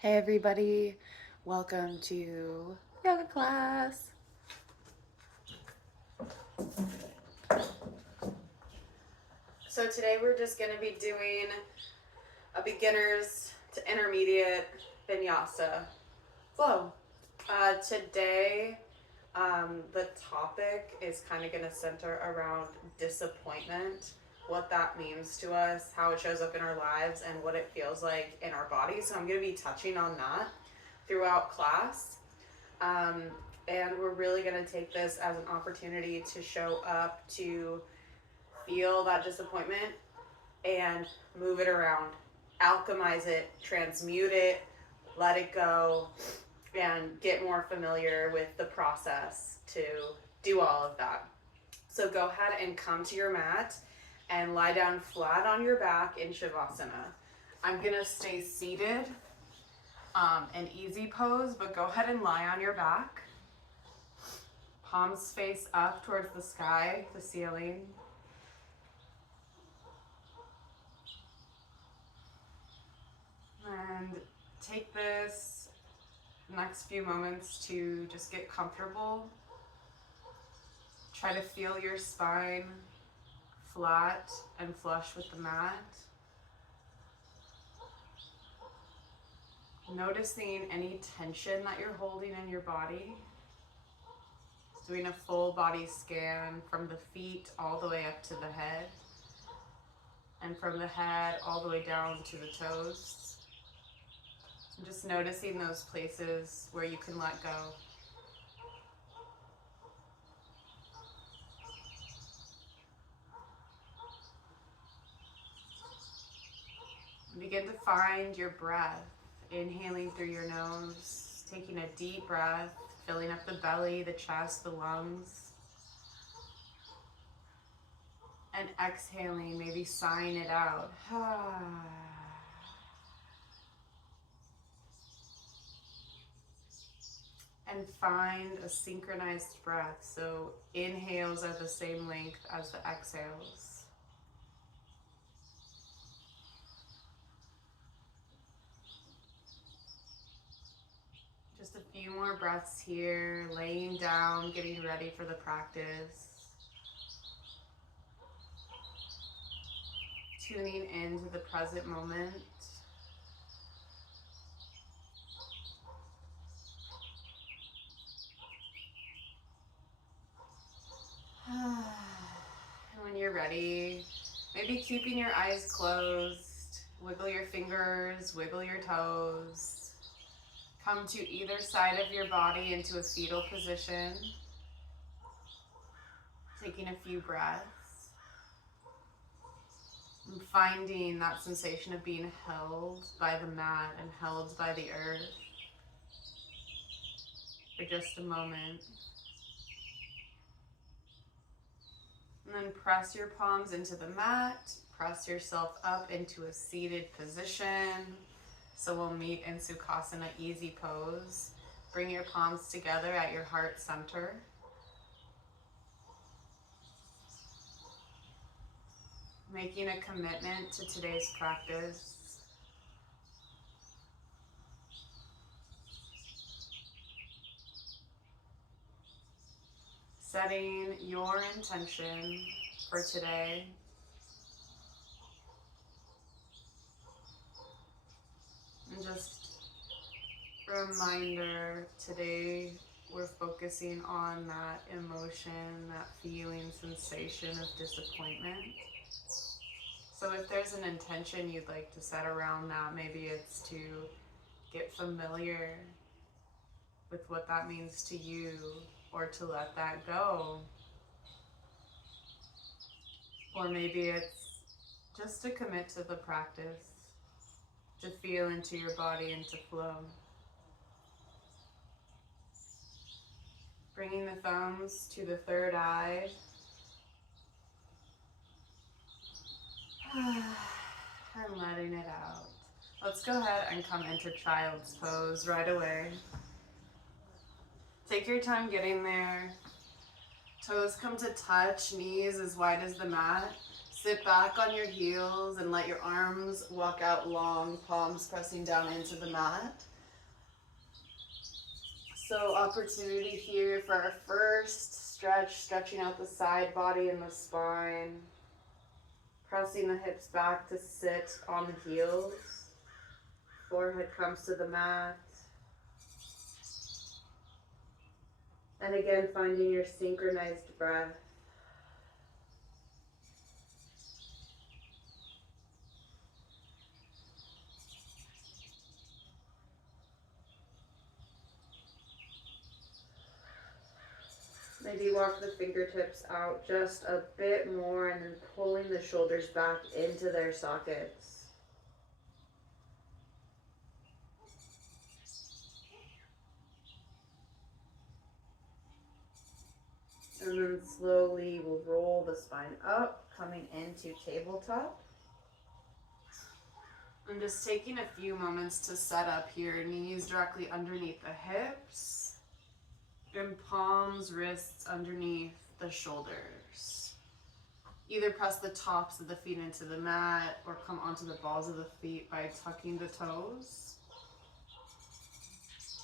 Hey everybody, welcome to yoga class. So today we're just going to be doing a beginners to intermediate vinyasa flow. Today the topic is kind of going to center around disappointment, what that means to us, how it shows up in our lives, and what it feels like in our bodies. So I'm going to be touching on that throughout class. Um, and we're really going to take this as an opportunity to show up, to feel that disappointment and move it around, alchemize it, transmute it, let it go, and get more familiar with the process to do all of that. So go ahead and come to your mat and lie down flat on your back in Shavasana. I'm going to stay seated, an easy pose, but go ahead and lie on your back. Palms face up towards the sky, the ceiling. And take this next few moments to just get comfortable. Try to feel your spine flat and flush with the mat. Noticing any tension that you're holding in your body. Doing a full body scan from the feet all the way up to the head, and from the head all the way down to the toes. And just noticing those places where you can let go. Begin to find your breath, inhaling through your nose, taking a deep breath, filling up the belly, the chest, the lungs, and exhaling, maybe sighing it out. And find a synchronized breath, so inhales are the same length as the exhales. Just a few more breaths here, laying down, getting ready for the practice. Tuning into the present moment. And when you're ready, maybe keeping your eyes closed, wiggle your fingers, wiggle your toes. Come to either side of your body into a fetal position. Taking a few breaths. And finding that sensation of being held by the mat and held by the earth for just a moment. And then press your palms into the mat. Press yourself up into a seated position. So we'll meet in Sukhasana, easy pose. Bring your palms together at your heart center. Making a commitment to today's practice. Setting your intention for today. And just a reminder, today we're focusing on that emotion, that feeling, sensation of disappointment. So if there's an intention you'd like to set around that, maybe it's to get familiar with what that means to you, or to let that go. Or maybe it's just to commit to the practice, to feel into your body and to flow. Bringing the thumbs to the third eye. And letting it out. Let's go ahead and come into child's pose right away. Take your time getting there. Toes come to touch, knees as wide as the mat. Sit back on your heels and let your arms walk out long, palms pressing down into the mat. So opportunity here for our first stretch, stretching out the side body and the spine. Pressing the hips back to sit on the heels. Forehead comes to the mat. And again, finding your synchronized breath. Maybe walk the fingertips out just a bit more and then pulling the shoulders back into their sockets. And then slowly we'll roll the spine up, coming into tabletop. I'm just taking a few moments to set up here, knees directly underneath the hips. And palms, wrists underneath the shoulders. Either press the tops of the feet into the mat or come onto the balls of the feet by tucking the toes.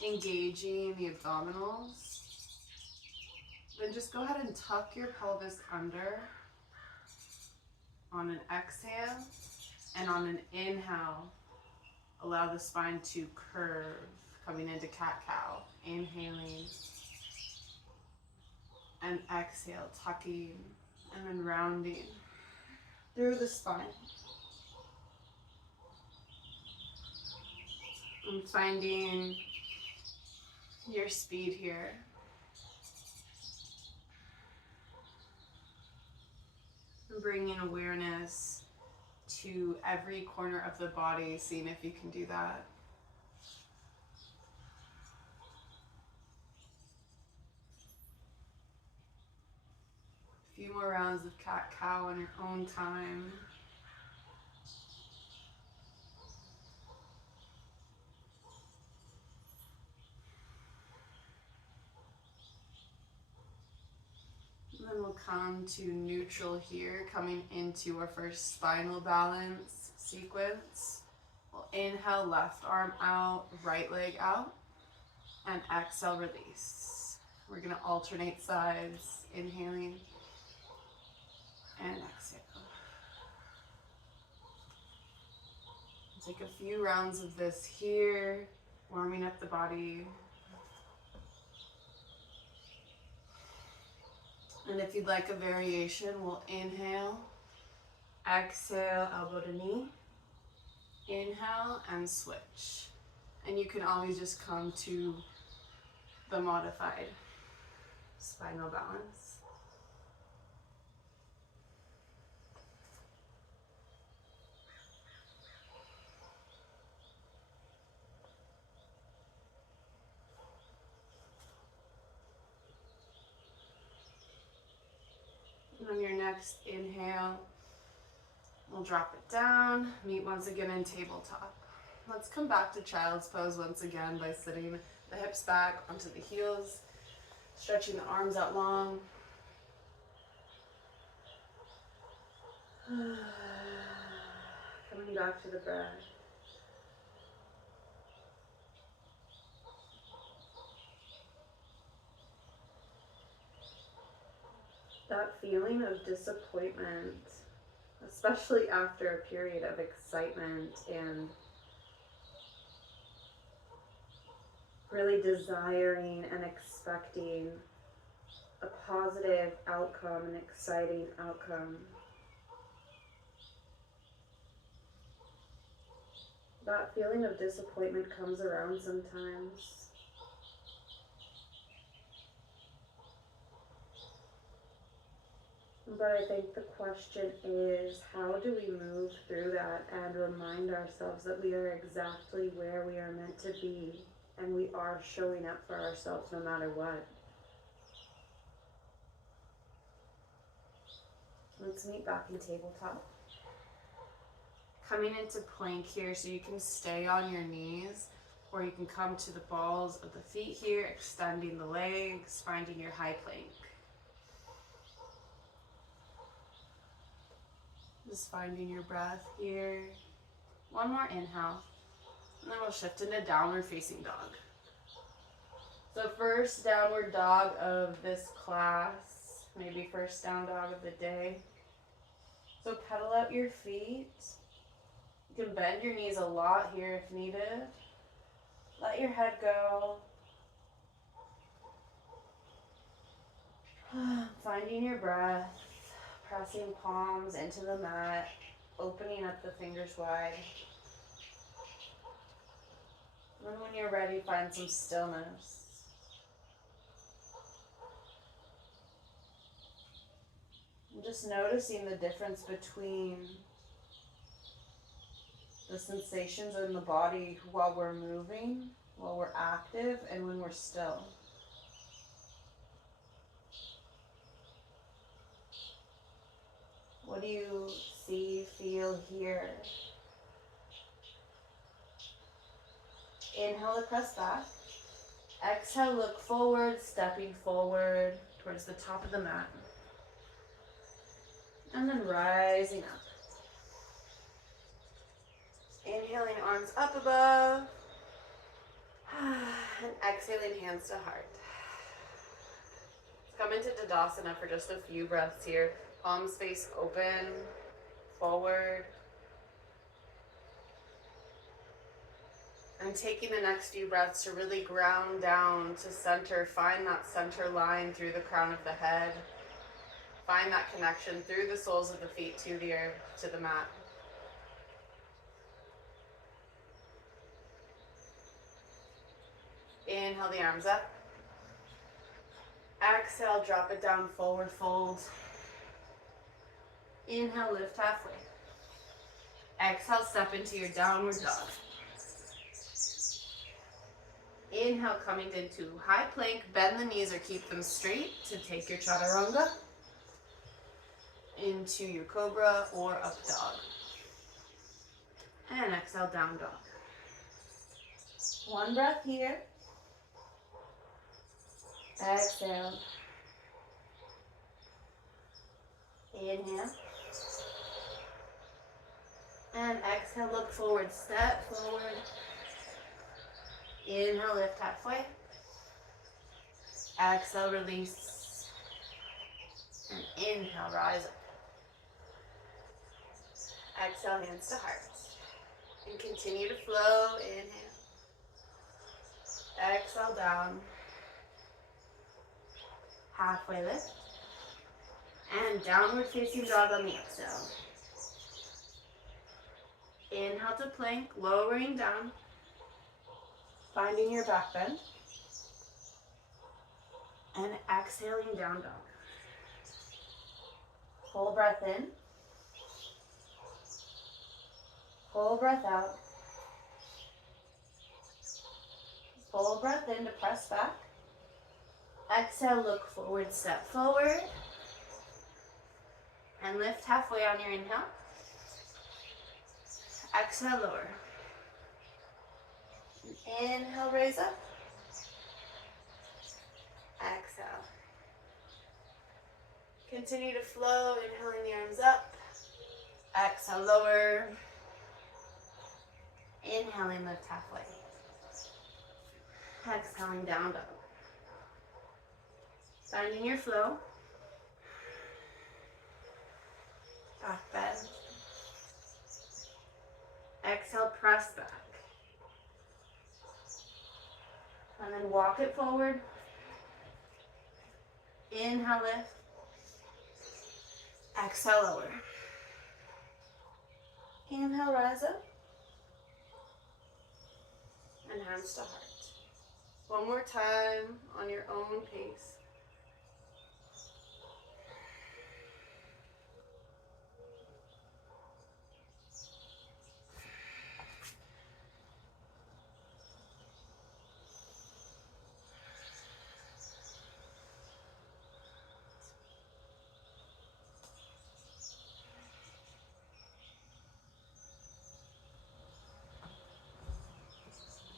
Engaging the abdominals. Then just go ahead and tuck your pelvis under on an exhale, and on an inhale, allow the spine to curve, coming into cat-cow. Inhaling. And exhale, tucking, and then rounding through the spine. And finding your speed here. And bringing awareness to every corner of the body, seeing if you can do that. A few more rounds of cat-cow on your own time. And then we'll come to neutral here, coming into our first spinal balance sequence. We'll inhale, left arm out, right leg out, and exhale, release. We're gonna alternate sides, inhaling and exhale. Take a few rounds of this here, warming up the body. And if you'd like a variation, we'll inhale, exhale, elbow to knee, inhale, and switch. And you can always just come to the modified spinal balance. On your next inhale, we'll drop it down, meet once again in tabletop. Let's come back to child's pose once again by sitting the hips back onto the heels, stretching the arms out long. Coming back to the breath. That feeling of disappointment, especially after a period of excitement and really desiring and expecting a positive outcome, an exciting outcome. That feeling of disappointment comes around sometimes. But I think the question is, how do we move through that and remind ourselves that we are exactly where we are meant to be, and we are showing up for ourselves no matter what. Let's meet back in tabletop. Coming into plank here, so you can stay on your knees, or you can come to the balls of the feet here, extending the legs, finding your high plank. Just finding your breath here. One more inhale. And then we'll shift into downward facing dog. So first downward dog of this class, maybe first down dog of the day. So pedal out your feet. You can bend your knees a lot here if needed. Let your head go. Finding your breath, pressing palms into the mat, opening up the fingers wide. And when you're ready, find some stillness. And just noticing the difference between the sensations in the body while we're moving, while we're active, and when we're still. What do you see, feel, hear? Inhale to press back. Exhale, look forward, stepping forward towards the top of the mat. And then rising up. Inhaling, arms up above. And exhaling, hands to heart. Come into Tadasana for just a few breaths here. Palms face open, forward. And taking the next few breaths to really ground down to center. Find that center line through the crown of the head. Find that connection through the soles of the feet to the earth, to the mat. Inhale the arms up. Exhale, drop it down, forward fold. Inhale, lift halfway. Exhale, step into your downward dog. Inhale, coming into high plank. Bend the knees or keep them straight to take your chaturanga into your cobra or up dog. And exhale, down dog. One breath here. Exhale. Inhale. And exhale, look forward, step forward. Inhale, lift halfway. Exhale, release. And inhale, rise up. Exhale, hands to heart. And continue to flow. Inhale. Exhale, down. Halfway lift. And downward facing dog on the exhale. Inhale to plank, lowering down. Finding your back bend. And exhaling, down dog. Full breath in. Full breath out. Full breath in to press back. Exhale, look forward, step forward. And lift halfway on your inhale. Exhale, lower. Inhale, raise up. Exhale. Continue to flow, inhaling the arms up. Exhale, lower. Inhaling, lift halfway. Exhaling, down dog. Finding your flow. Back bend. Exhale, press back. And then walk it forward. Inhale, lift. Exhale, lower. Inhale, rise up. And hands to heart. One more time on your own pace.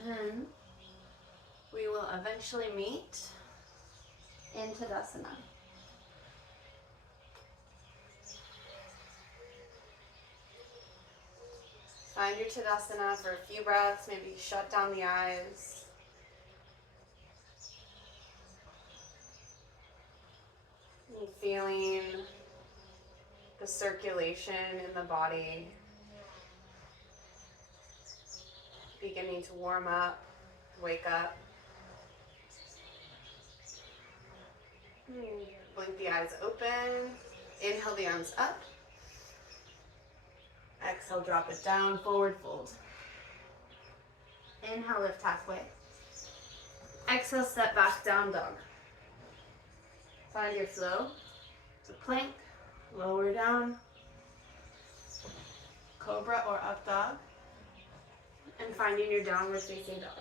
And we will eventually meet in Tadasana. Find your Tadasana for a few breaths. Maybe shut down the eyes. And feeling the circulation in the body beginning to warm up, wake up. Blink the eyes open. Inhale the arms up. Exhale, drop it down, forward fold. Inhale, lift halfway. Exhale, step back, down dog. Find your flow. So plank, lower down, cobra or up dog, and finding your downward facing dog.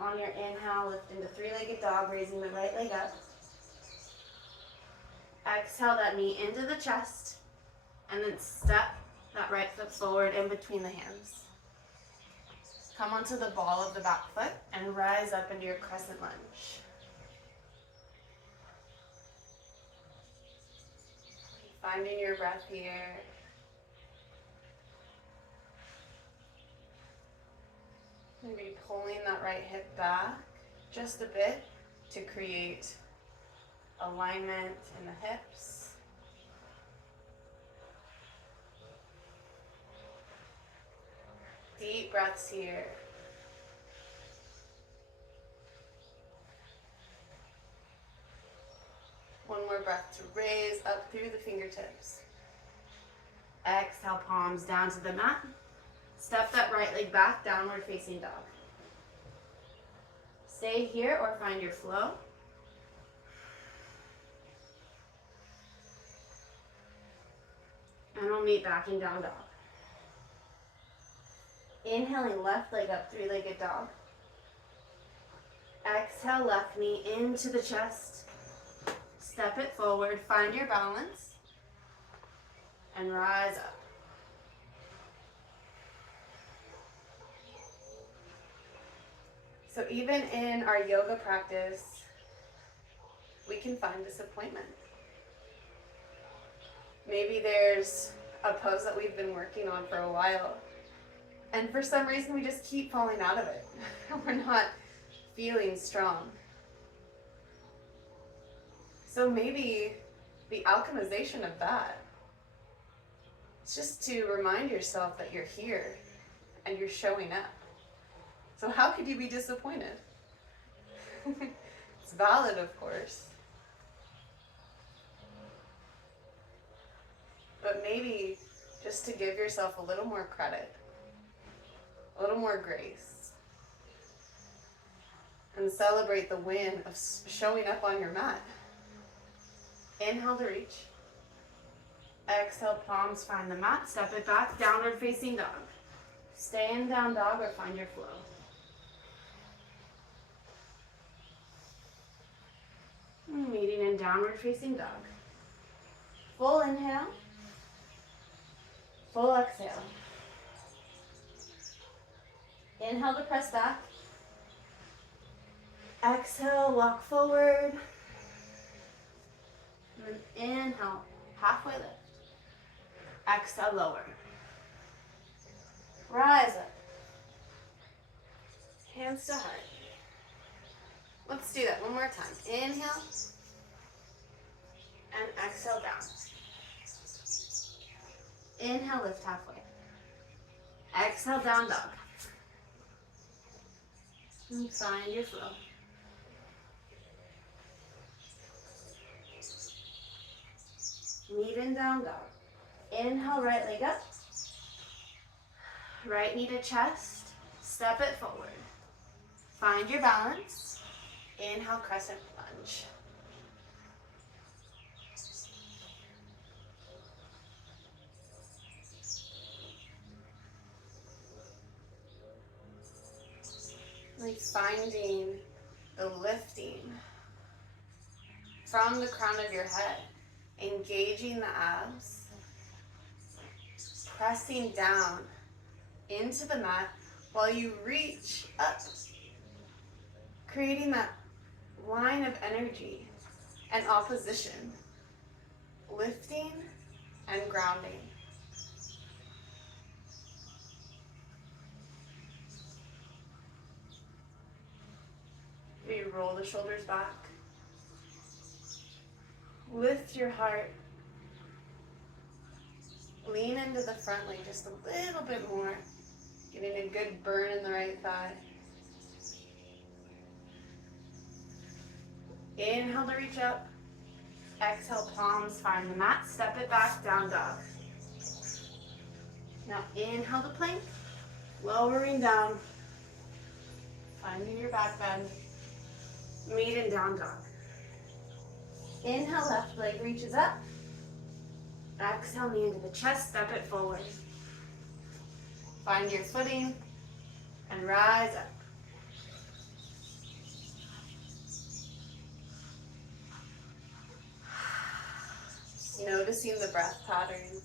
On your inhale, lift into three-legged dog, raising the right leg up. Exhale that knee into the chest, and then step that right foot forward in between the hands. Come onto the ball of the back foot and rise up into your crescent lunge. Finding your breath here. Maybe pulling that right hip back just a bit to create alignment in the hips. Deep breaths here. One more breath to raise up through the fingertips. Exhale, palms down to the mat. Step that right leg back, downward facing dog. Stay here or find your flow. And we'll meet back in down dog. Inhaling, left leg up, three-legged dog. Exhale, left knee into the chest. Step it forward, find your balance, and rise up. So even in our yoga practice, we can find disappointment. Maybe there's a pose that we've been working on for a while, and for some reason we just keep falling out of it. We're not feeling strong. So maybe the alchemization of that is just to remind yourself that you're here and you're showing up. So how could you be disappointed? It's valid, of course. But maybe just to give yourself a little more credit, a little more grace, and celebrate the win of showing up on your mat. Inhale to reach. Exhale, palms find the mat. Step it back, downward facing dog. Stay in down dog or find your flow. Meeting in downward facing dog. Full inhale. Full exhale. Inhale to press back. Exhale, walk forward. And inhale, halfway lift. Exhale, lower. Rise up. Hands to heart. Let's do that one more time. Inhale. And exhale down. Inhale, lift halfway. Exhale, down dog. And find your flow. Meet in down dog. Inhale, right leg up. Right knee to chest. Step it forward. Find your balance. Inhale, crescent lunge. Like finding the lifting from the crown of your head, engaging the abs, pressing down into the mat while you reach up, creating that line of energy and opposition, lifting and grounding. roll the shoulders back. Lift your heart. Lean into the front leg just a little bit more. Getting a good burn in the right thigh. Inhale to reach up. Exhale, palms find the mat. Step it back, down dog. Now inhale to plank. Lowering down. Finding your back bend. Meet in down dog. Inhale, left leg reaches up. Exhale, knee into the chest, step it forward. Find your footing and rise up. Just noticing the breath pattern.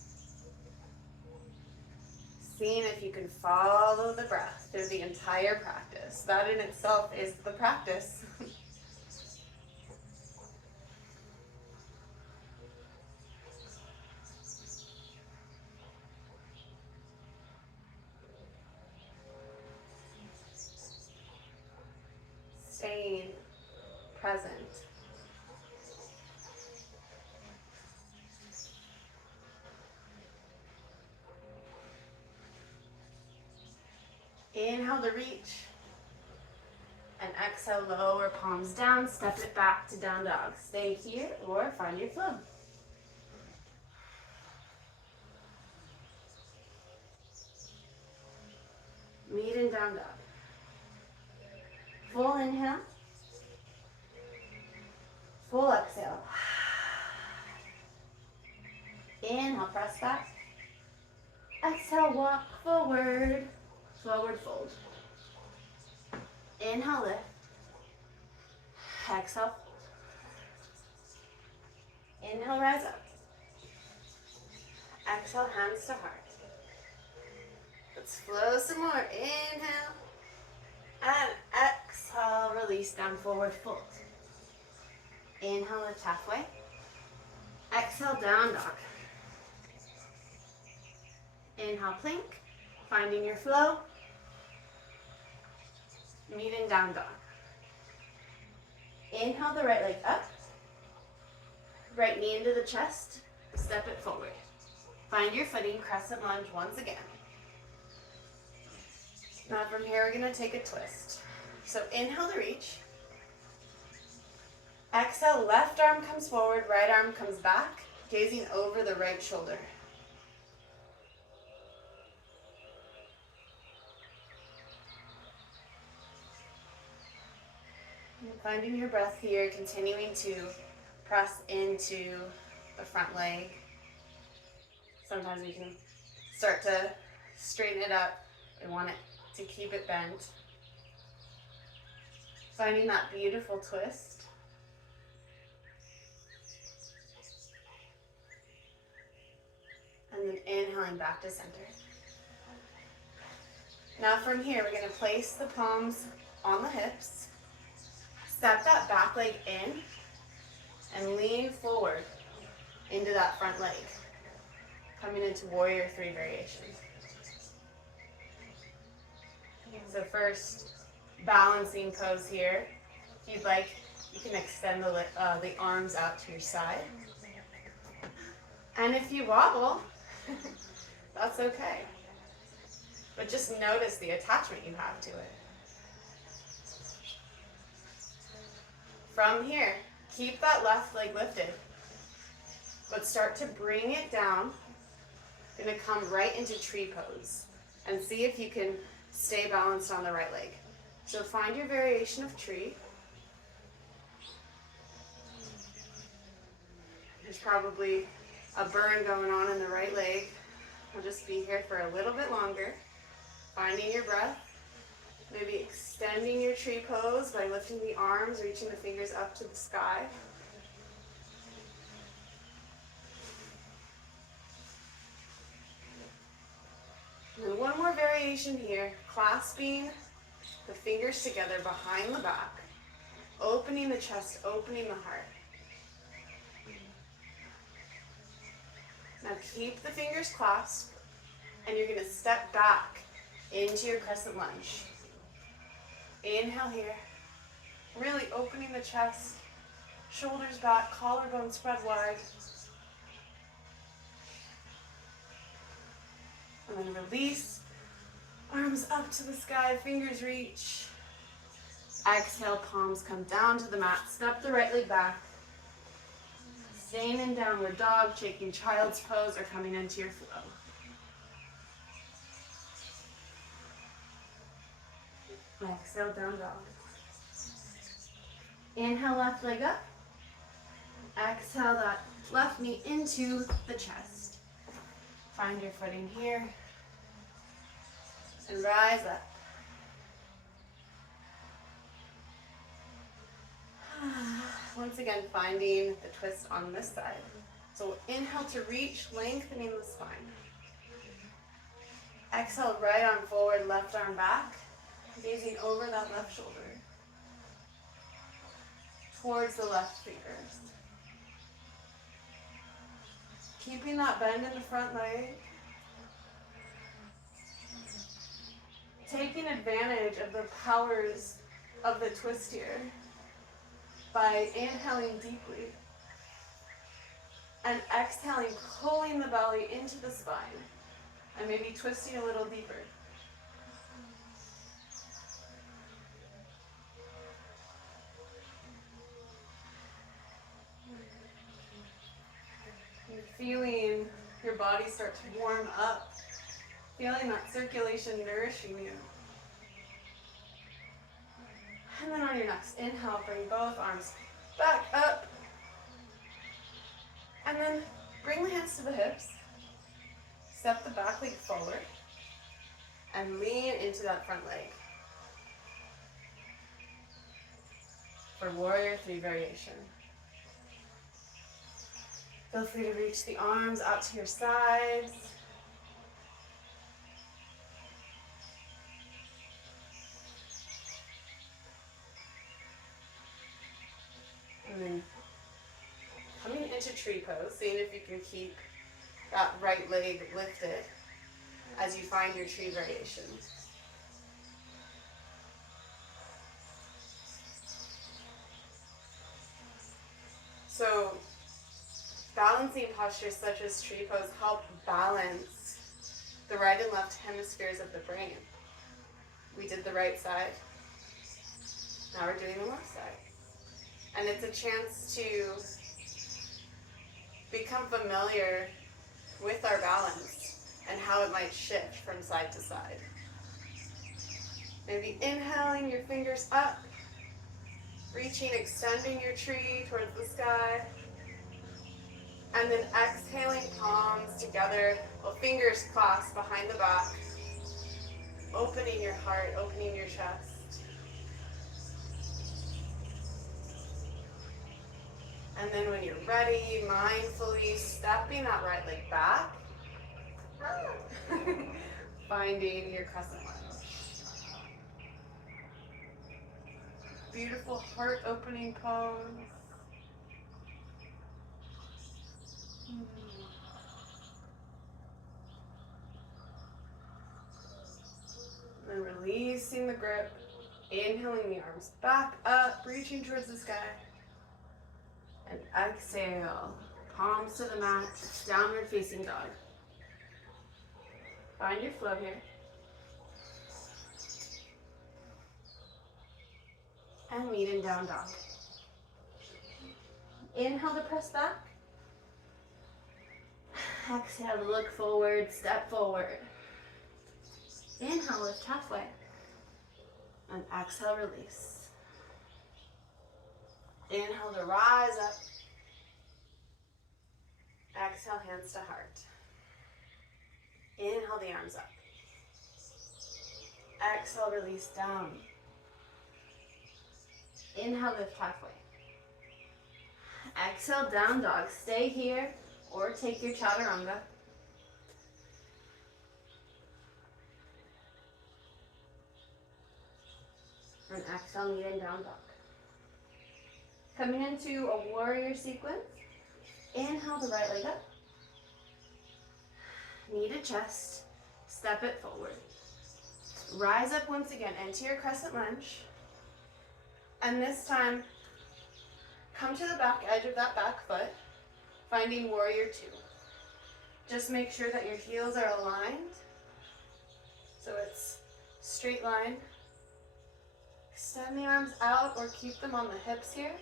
Seeing if you can follow the breath through the entire practice. That in itself is the practice. Staying present. Inhale to reach. And exhale, lower palms down, step it back to down dog. Stay here or find your flow. Meet in down dog. Full inhale. Full exhale. Inhale, press back. Exhale, walk forward. Forward fold. Inhale, lift. Exhale. Inhale, rise up. Exhale, hands to heart. Let's flow some more. Inhale. And exhale, release down, forward fold. Inhale, lift halfway. Exhale, down dog. Inhale, plank. Finding your flow. Meet in down dog. Inhale the right leg up. Right knee into the chest. Step it forward. Find your footing, crescent lunge once again. Now from here we're going to take a twist. So inhale to reach. Exhale, left arm comes forward, right arm comes back, gazing over the right shoulder. And finding your breath here, continuing to press into the front leg. Sometimes we can start to straighten it up. We want it to keep it bent. Finding that beautiful twist. And then inhaling back to center. Now from here, we're going to place the palms on the hips. Step that back leg in and lean forward into that front leg. Coming into warrior three variation. So first, balancing pose here. If you'd like, you can extend the arms out to your side. And if you wobble, that's okay. But just notice the attachment you have to it. From here, keep that left leg lifted, but start to bring it down. Gonna come right into tree pose and see if you can stay balanced on the right leg. So find your variation of tree. There's probably a burn going on in the right leg. We'll just be here for a little bit longer. Finding your breath. Maybe extending your tree pose by lifting the arms, reaching the fingers up to the sky. And one more variation here, clasping the fingers together behind the back, opening the chest, opening the heart. Now keep the fingers clasped, and you're going to step back into your crescent lunge. Inhale here. Really opening the chest, shoulders back, collarbone spread wide. And then release. Arms up to the sky, fingers reach. Exhale, palms come down to the mat. Step the right leg back. Staying in downward dog, taking child's pose, or coming into your flow. Exhale, down dog. Inhale, left leg up. Exhale, that left knee into the chest. Find your footing here. And rise up. Once again, finding the twist on this side. So inhale to reach, lengthening the spine. Exhale, right arm forward, left arm back, gazing over that left shoulder, towards the left fingers. Keeping that bend in the front leg. Taking advantage of the powers of the twist here by inhaling deeply and exhaling, pulling the belly into the spine and maybe twisting a little deeper. You're feeling your body start to warm up, feeling that circulation nourishing you. And then on your next inhale, bring both arms back up. And then bring the hands to the hips. Step the back leg forward. And lean into that front leg. For warrior 3 variation. Feel free to reach the arms out to your sides. And then coming into tree pose, seeing if you can keep that right leg lifted as you find your tree variation. So balancing postures such as tree pose help balance the right and left hemispheres of the brain. We did the right side. Now we're doing the left side. And it's a chance to become familiar with our balance and how it might shift from side to side. Maybe inhaling your fingers up, reaching, extending your tree towards the sky. And then exhaling, palms together, while fingers clasped behind the back. Opening your heart, opening your chest. And then when you're ready, mindfully stepping that right leg back. Finding your crescent lunge. Beautiful heart opening pose. And releasing the grip. Inhaling the arms back up, reaching towards the sky. And exhale, palms to the mat, downward facing dog. Find your flow here. And meet in down dog. Inhale to press back. Exhale to look forward, step forward. Inhale, lift halfway. And exhale, release. Inhale to rise up. Exhale, hands to heart. Inhale the arms up. Exhale, release down. Inhale, lift halfway. Exhale, down dog. Stay here or take your chaturanga. And exhale, knee and down dog. Coming into a warrior sequence. Inhale the right leg up. Knee to chest. Step it forward. Rise up once again into your crescent lunge. And this time, come to the back edge of that back foot, finding warrior two. Just make sure that your heels are aligned. So it's straight line. Extend the arms out or keep them on the hips here.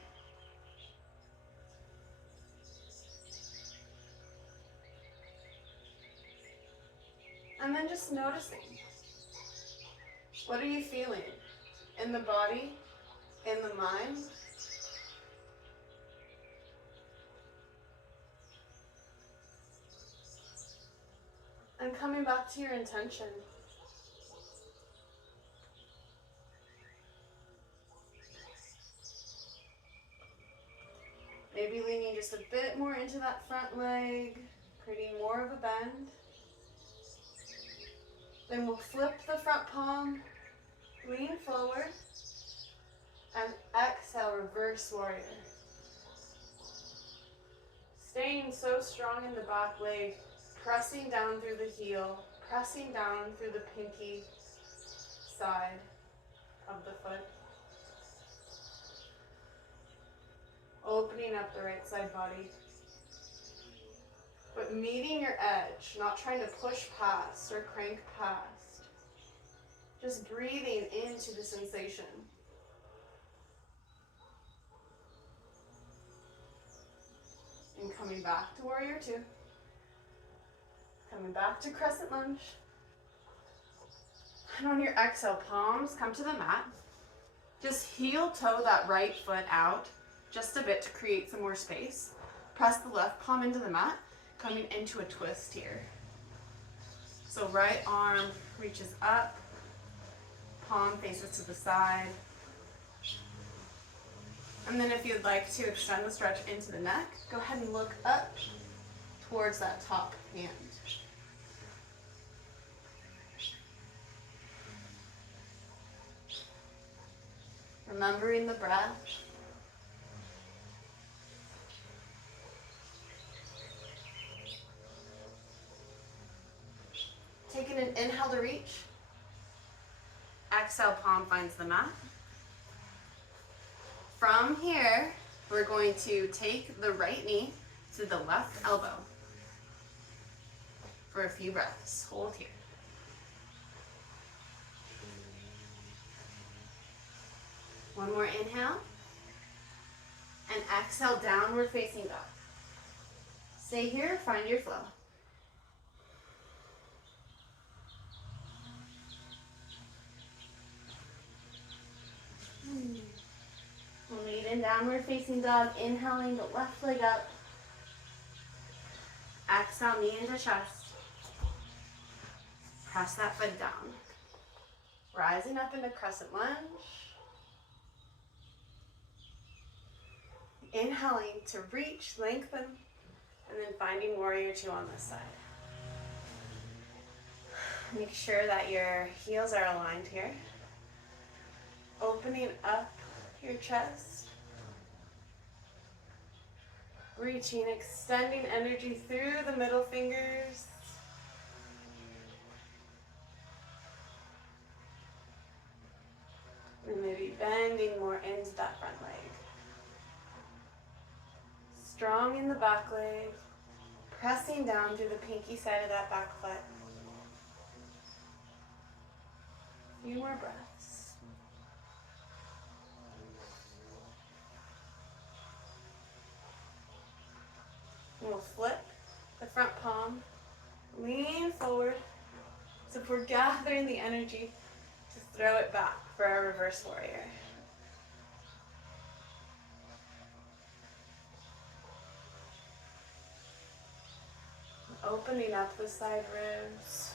And then just noticing. What are you feeling? In the body? In the mind? And coming back to your intention. Maybe leaning just a bit more into that front leg, creating more of a bend. Then we'll flip the front palm, lean forward, and exhale, reverse warrior. Staying so strong in the back leg, pressing down through the heel, pressing down through the pinky side of the foot. Opening up the right side body. But meeting your edge, not trying to push past or crank past. Just breathing into the sensation. And coming back to warrior two. Coming back to crescent lunge. And on your exhale, palms come to the mat. Just heel toe that right foot out just a bit to create some more space. Press the left palm into the mat, coming into a twist here. So right arm reaches up, palm faces to the side. And then if you'd like to extend the stretch into the neck, go ahead and look up towards that top hand. Remembering the breath. Taking an inhale to reach. Exhale, palm finds the mat. From here, we're going to take the right knee to the left elbow for a few breaths. Hold here. One more inhale. And exhale, downward facing dog. Stay here, find your flow. We'll lead in downward facing dog, inhaling the left leg up. Exhale, knee into chest. Press that foot down. Rising up into crescent lunge. Inhaling to reach, lengthen, and then finding warrior two on this side. Make sure that your heels are aligned here. Opening up your chest. Reaching, extending energy through the middle fingers. And maybe bending more into that front leg. Strong in the back leg. Pressing down through the pinky side of that back foot. A few more breaths. And we'll flip the front palm, lean forward. So if we're gathering the energy to throw it back for our reverse warrior. Opening up the side ribs.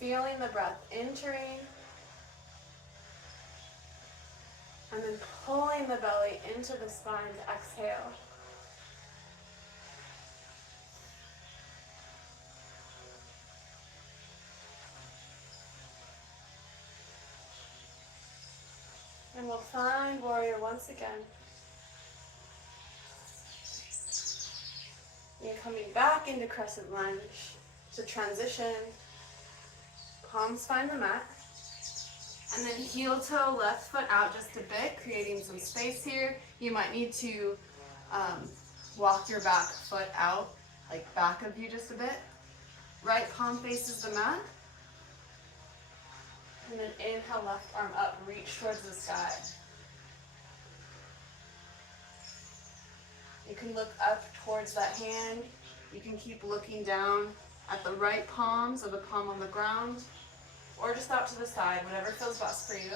Feeling the breath entering. And then pulling the belly into the spine to exhale. And we'll find warrior once again. And coming back into crescent lunge to transition. Palms find the mat. And then heel toe, left foot out just a bit, creating some space here. You might need to walk your back foot out, like back of you just a bit. Right palm faces the mat. And then inhale, left arm up, reach towards the sky. You can look up towards that hand. You can keep looking down at the right palm, so the palm on the ground, or just out to the side, whatever feels best for you.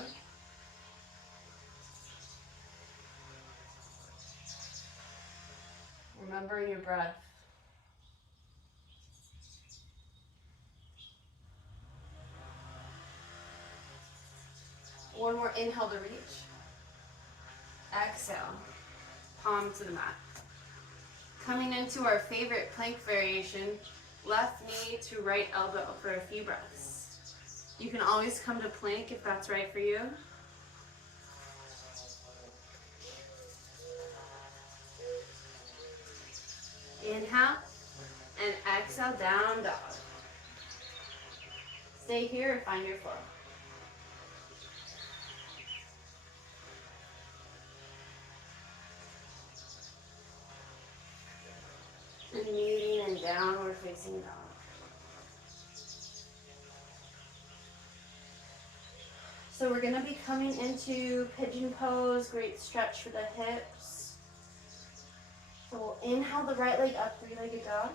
Remembering your breath. One more inhale to reach. Exhale, palm to the mat. Coming into our favorite plank variation, left knee to right elbow for a few breaths. You can always come to plank if that's right for you. Inhale and exhale, down dog. Stay here and find your flow. And meeting and downward facing dog. So we're going to be coming into pigeon pose, great stretch for the hips. So we'll inhale the right leg up, three-legged dog.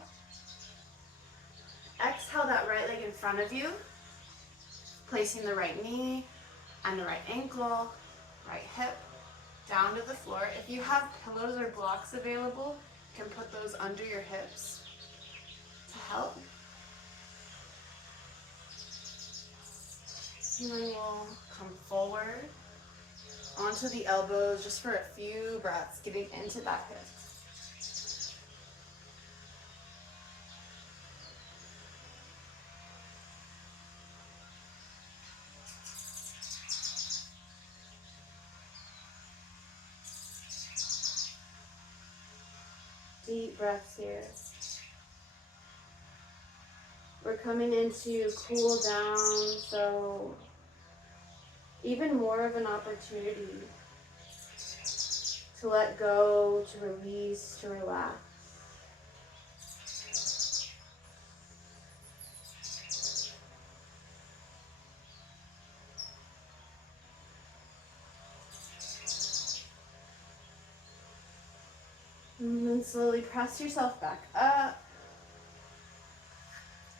Exhale that right leg in front of you, placing the right knee and the right ankle, right hip, down to the floor. If you have pillows or blocks available, you can put those under your hips to help. And then we'll come forward onto the elbows just for a few breaths, getting into that hip. Deep breaths here. We're coming into cool down, so even more of an opportunity to let go, to release, to relax. And then slowly press yourself back up.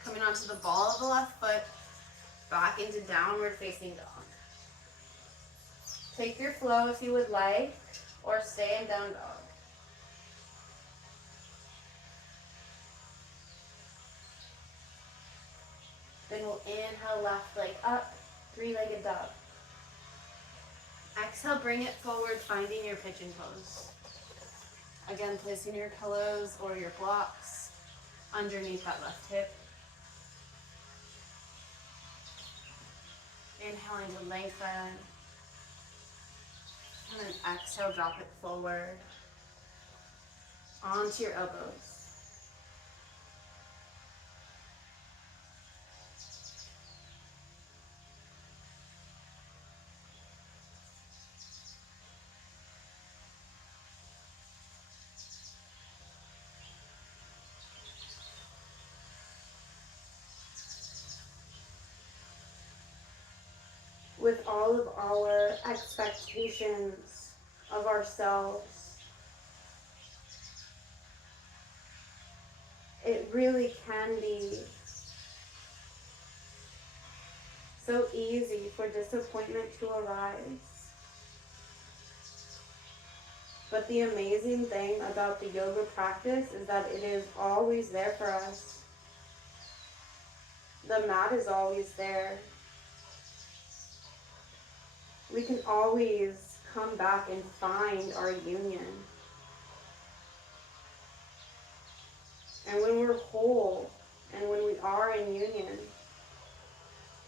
Coming onto the ball of the left foot, back into downward facing dog. Take your flow if you would like, or stay in down dog. Then we'll inhale left leg up, three-legged dog. Exhale, bring it forward, finding your pigeon pose. Again, placing your pillows or your blocks underneath that left hip. Inhaling to lengthen. And then exhale, drop it forward onto your elbows. With all of our expectations of ourselves, it really can be so easy for disappointment to arise. But the amazing thing about the yoga practice is that it is always there for us. The mat is always there. We can always come back and find our union. And when we're whole and when we are in union,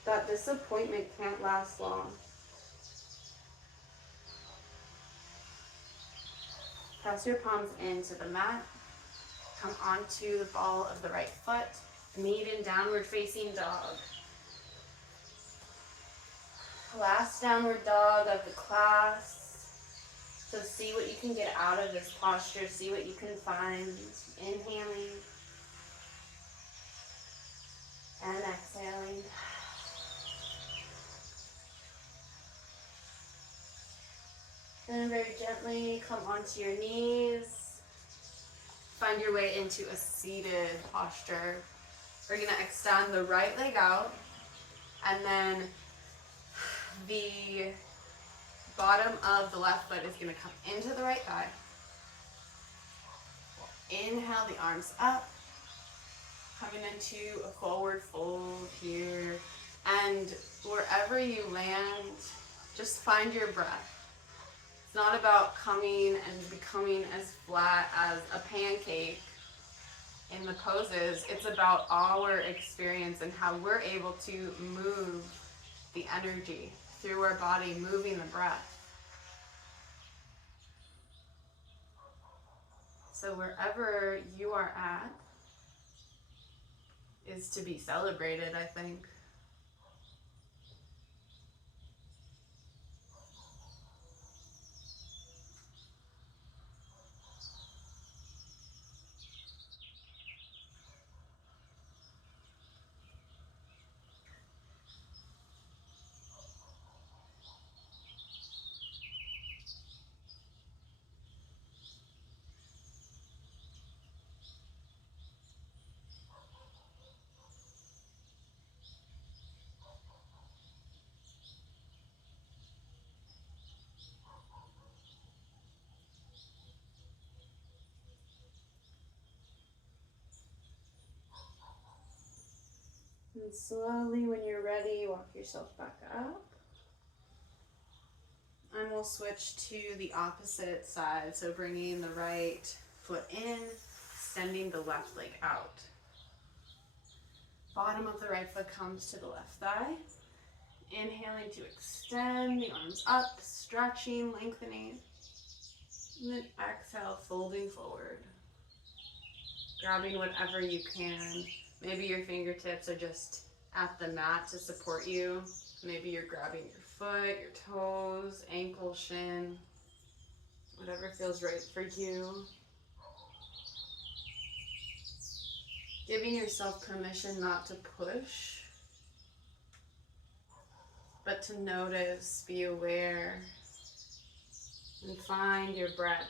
that disappointment can't last long. Press your palms into the mat. Come onto the ball of the right foot. Meet in downward facing dog. Last downward dog of the class. So see what you can get out of this posture. See what you can find. Inhaling and exhaling. Then very gently come onto your knees. Find your way into a seated posture. We're going to extend the right leg out, and then the bottom of the left foot is going to come into the right thigh. Inhale the arms up, coming into a forward fold here. And wherever you land, just find your breath. It's not about coming and becoming as flat as a pancake in the poses. It's about our experience and how we're able to move the energy through our body, moving the breath. So wherever you are at is to be celebrated, I think. And slowly, when you're ready, walk yourself back up. And we'll switch to the opposite side. So bringing the right foot in, extending the left leg out. Bottom of the right foot comes to the left thigh. Inhaling to extend the arms up, stretching, lengthening. And then exhale, folding forward. Grabbing whatever you can. Maybe your fingertips are just at the mat to support you. Maybe you're grabbing your foot, your toes, ankle, shin. Whatever feels right for you. Giving yourself permission not to push, but to notice, be aware, and find your breath.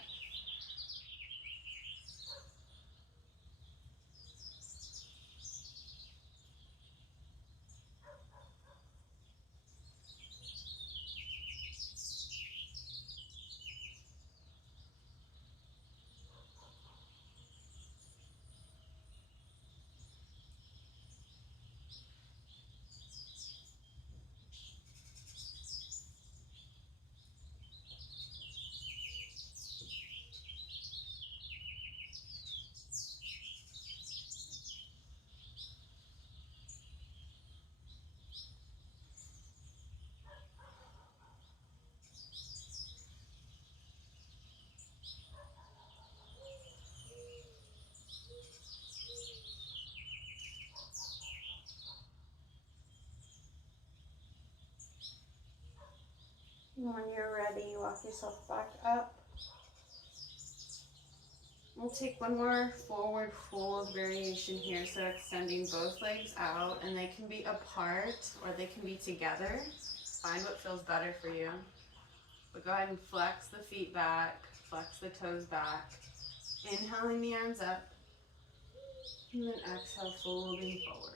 When you're ready, walk yourself back up. We'll take one more forward fold variation here. So extending both legs out, and they can be apart or they can be together. Find what feels better for you. But go ahead and flex the feet back, flex the toes back. Inhaling the arms up, and then exhale, folding forward.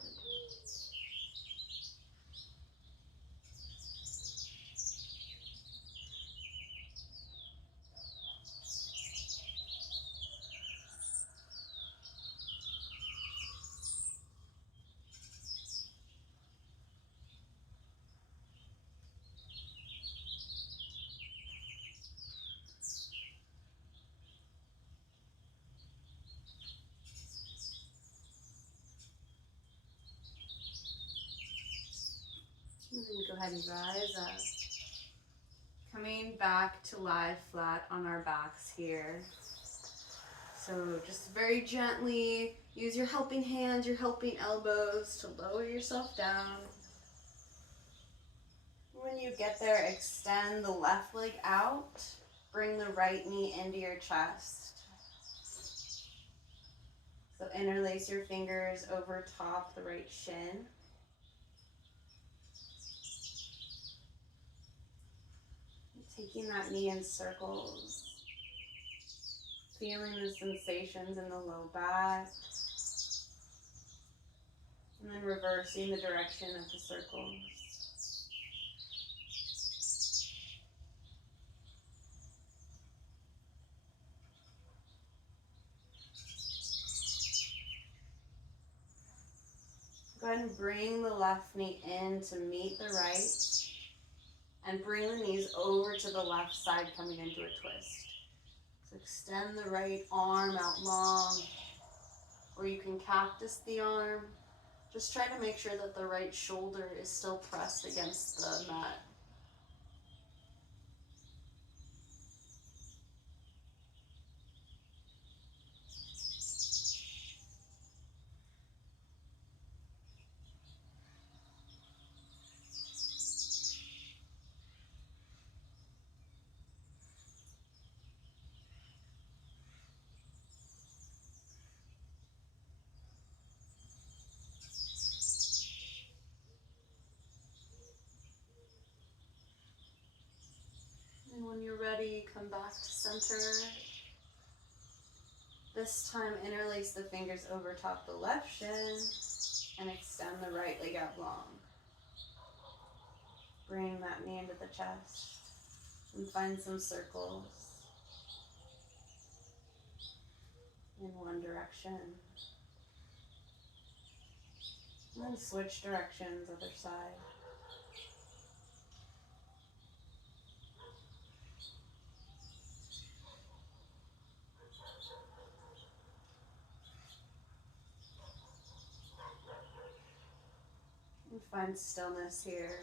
And then go ahead and rise up. Coming back to lie flat on our backs here. So just very gently use your helping hands, your helping elbows to lower yourself down. When you get there, extend the left leg out. Bring the right knee into your chest. So interlace your fingers over top the right shin. Taking that knee in circles. Feeling the sensations in the low back. And then reversing the direction of the circles. Go ahead and bring the left knee in to meet the right. And bring the knees over to the left side, coming into a twist. So extend the right arm out long. Or you can cactus the arm. Just try to make sure that the right shoulder is still pressed against the mat. And when you're ready, come back to center. This time, interlace the fingers over top the left shin and extend the right leg out long. Bring that knee into the chest and find some circles in one direction. And then switch directions, other side. And find stillness here.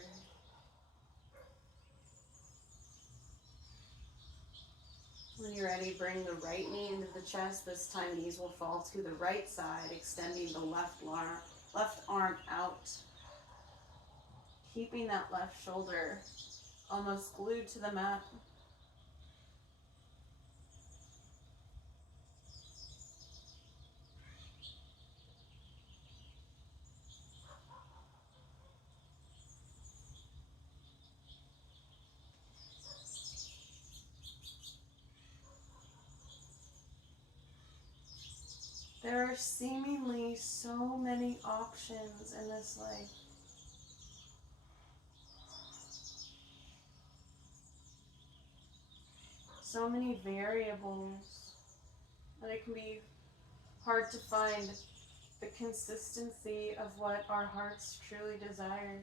When you're ready, bring the right knee into the chest. This time, knees will fall to the right side, extending the left arm out. Keeping that left shoulder almost glued to the mat. There are seemingly so many options in this life. So many variables that it can be hard to find the consistency of what our hearts truly desire.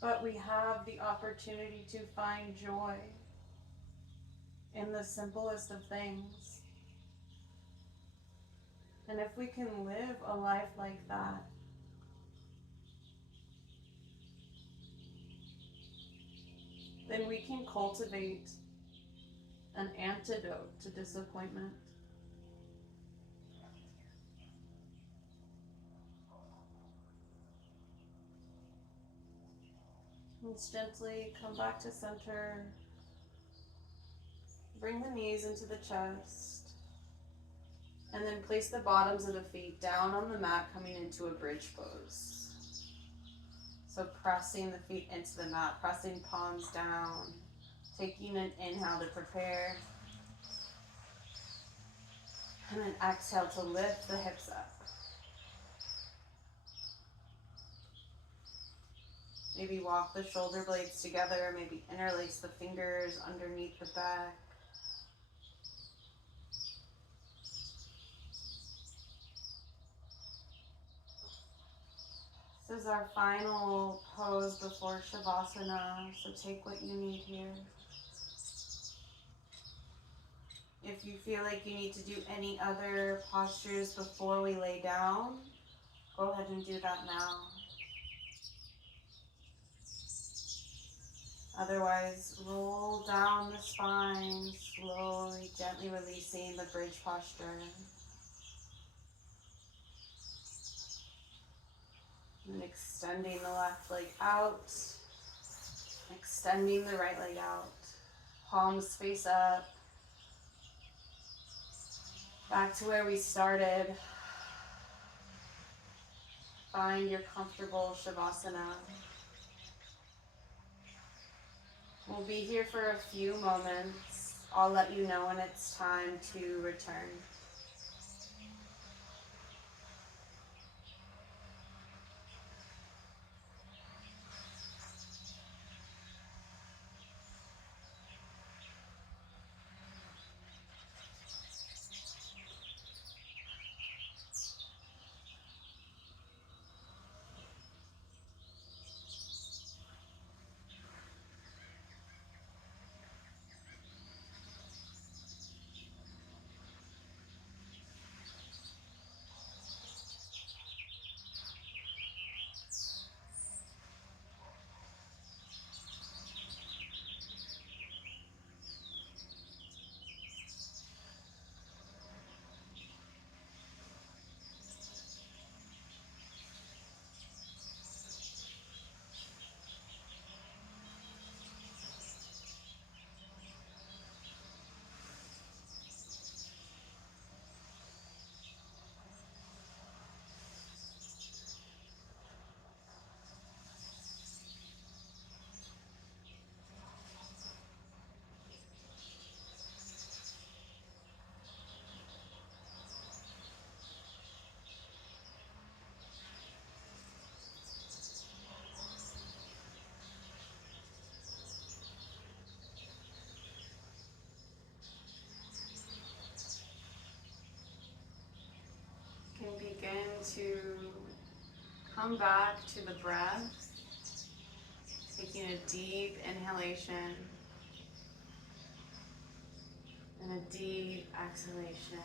But we have the opportunity to find joy in the simplest of things. And if we can live a life like that, then we can cultivate an antidote to disappointment. Let's gently come back to center. Bring the knees into the chest. And then place the bottoms of the feet down on the mat, coming into a bridge pose. So pressing the feet into the mat, pressing palms down, taking an inhale to prepare. And then exhale to lift the hips up. Maybe walk the shoulder blades together, maybe interlace the fingers underneath the back. This is our final pose before Shavasana, so take what you need here. If you feel like you need to do any other postures before we lay down, go ahead and do that now. Otherwise, roll down the spine, slowly, gently releasing the bridge posture. And extending the left leg out, extending the right leg out. Palms face up. Back to where we started. Find your comfortable Shavasana. We'll be here for a few moments. I'll let you know when it's time to return. You can begin to come back to the breath, taking a deep inhalation and a deep exhalation.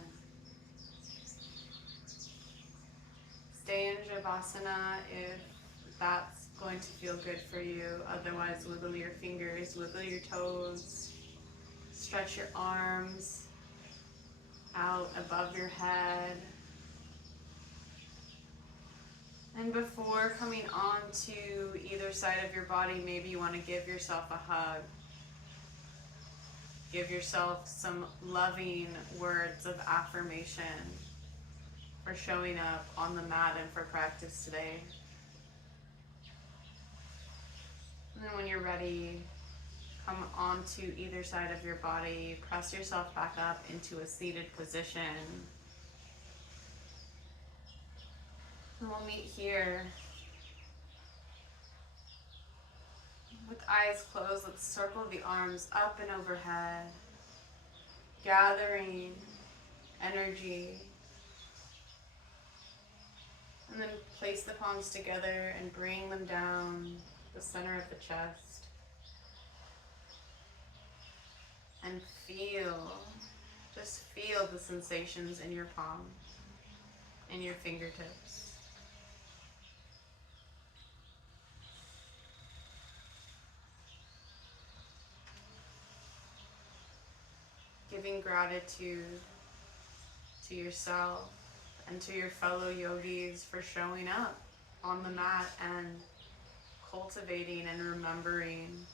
Stay in Shavasana if that's going to feel good for you. Otherwise, wiggle your fingers, wiggle your toes, stretch your arms out above your head. And before coming on to either side of your body, maybe you want to give yourself a hug. Give yourself some loving words of affirmation for showing up on the mat and for practice today. And then when you're ready, come onto either side of your body, press yourself back up into a seated position. And we'll meet here. With eyes closed, let's circle the arms up and overhead, gathering energy. And then place the palms together and bring them down the center of the chest. And just feel the sensations in your palm and your fingertips. Giving gratitude to yourself and to your fellow yogis for showing up on the mat and cultivating and remembering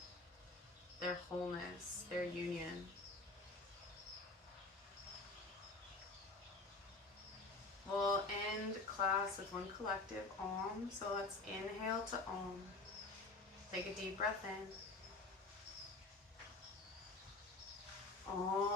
their wholeness, their union. We'll end class with one collective Om. So let's inhale to Om. Take a deep breath in. Om.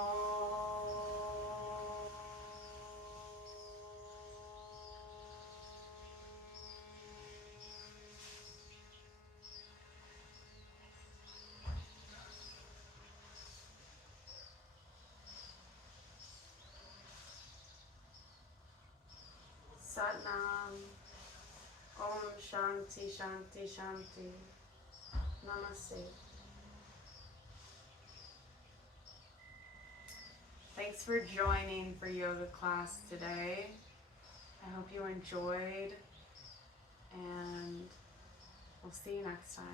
Satnam. Om Shanti Shanti Shanti. Namaste. Thanks for joining for yoga class today. I hope you enjoyed, and we'll see you next time.